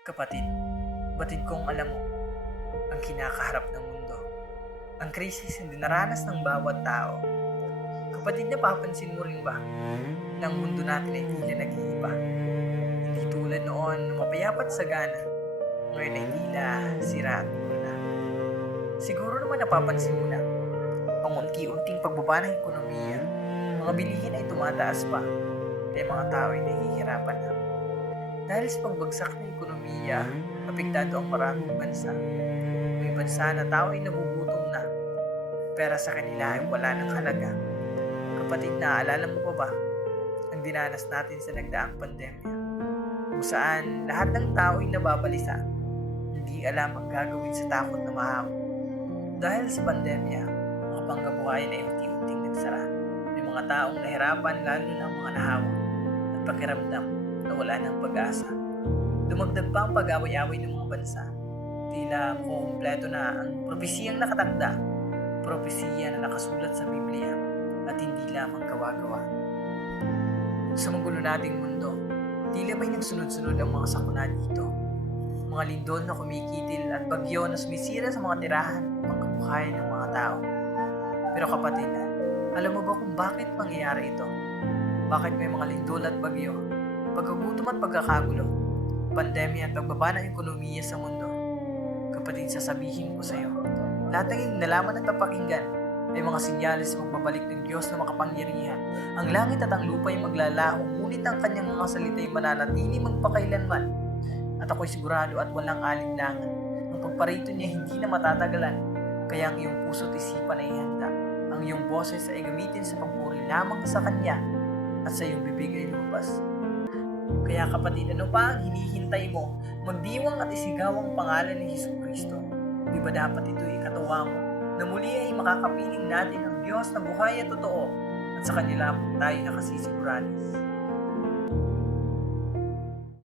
Kapatid, batid kong alam mo ang kinakaharap ng mundo. Ang krisis na dinaranas ng bawat tao. Kapatid, napapansin mo rin ba na ang mundo natin ay tila nag-iiba? Hindi tulad noon na mapayapat sagana. Ngayon ay tila sira at na. Siguro naman napapansin mo na ang unti-unting pagbaba ng ekonomiya. Mga bilihin ay tumataas pa, kaya mga tao ay nahihirapan na. Dahil sa pagbagsak ng ekonomiya, apektado ang maraming bansa. May bansa na tao ay nagugutom na, pera sa kanila ay wala ng halaga. Kapatid, naaalala mo pa ba ang dinanas natin sa nagdaang pandemya? Kung saan lahat ng tao ay nababalisa, hindi alam ang gagawin sa takot na mahamon. Dahil sa pandemya, mga pangkabuhayan ay unti-unting nagsara. May mga taong nahirapan, lalo na ang mga nahawa at pakiramdam na wala ng pag-asa. Dumagdag pa ang pag-away-away ng mga bansa. Tila kumpleto na ang propesiyang nakatakda, propesiya na nakasulat sa Biblia at hindi lamang gawa-gawa. Sa magulo nating mundo, tila ba'y nagsunod-sunod ang mga sakuna dito. Mga lindol na kumikitil at bagyo na sumisira sa mga tirahan at pangkabuhayan ng mga tao. Pero kapatid, alam mo ba kung bakit mangyayari ito? Bakit may mga lindol at bagyo, pagkagutom at pagkakagulo, pandemya at pagbaba ng ekonomiya sa mundo? Kapatid, sasabihin ko sa iyo, lahat ng iyong nalaman at napakinggan ay mga sinyalis sa pagbabalik ng Diyos na makapangyarihan. Ang langit at ang lupa ay maglalaho, ngunit ang kanyang mga salita ay mananatili magpakailanman. At ako'y sigurado at walang alinlangan. Ang pagparito niya hindi na matatagalan, kaya ang iyong puso't isipan ay handa. Ang iyong boses ay gamitin sa pagpuri lamang sa Kanya at sa iyong bibig ay lumabas. Kaya kapatid, ano pa ang hinihintay mo? Magdiwang at isigaw ang pangalan ni Jesucristo. Di ba dapat ito ikatawa mo na muli ay makakapiling natin ang Diyos na buhay at totoo at sa Kanya lamang tayo nakasisiguranis.